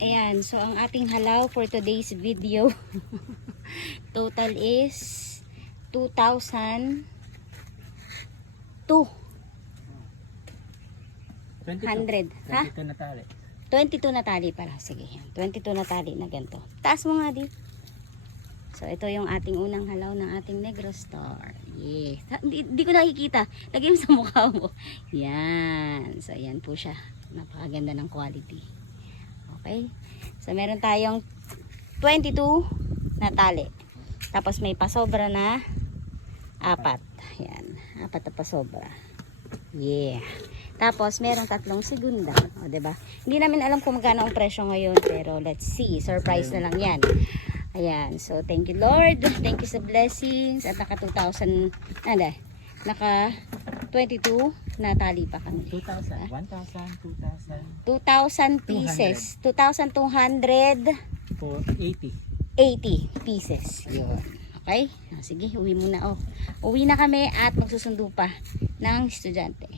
Ayan, so ang ating halaw for today's video total is 2,200. 22 Ha? na tali. 22 na tali pala. Sige, yan. 22 na tali na ganito. Taas mo nga di. So, ito yung ating unang halaw ng ating Negro Star. Yeah. Di ko nakikita. Lagay mo sa mukha mo. Yan. So, yan po siya. Napakaganda ng quality. Okay. So, meron tayong 22 na tali. Tapos, may pasobra na 4. Yan. 4 na pasobra. Yeah. Tapos, merong 3 segunda. O, diba? Hindi namin alam kung magkano ang presyo ngayon. Pero, let's see. Surprise na lang yan. Ayan. So, thank you, Lord. Thank you sa blessings. At naka 2,000, naka 22 na tali pa kami. 2,000, 1,000, 2,000. 2,000 pieces. 2,200. For 80. 80 pieces. Yun. Okay? Sige, uwi muna. Uwi na kami at magsusundo pa ng estudyante.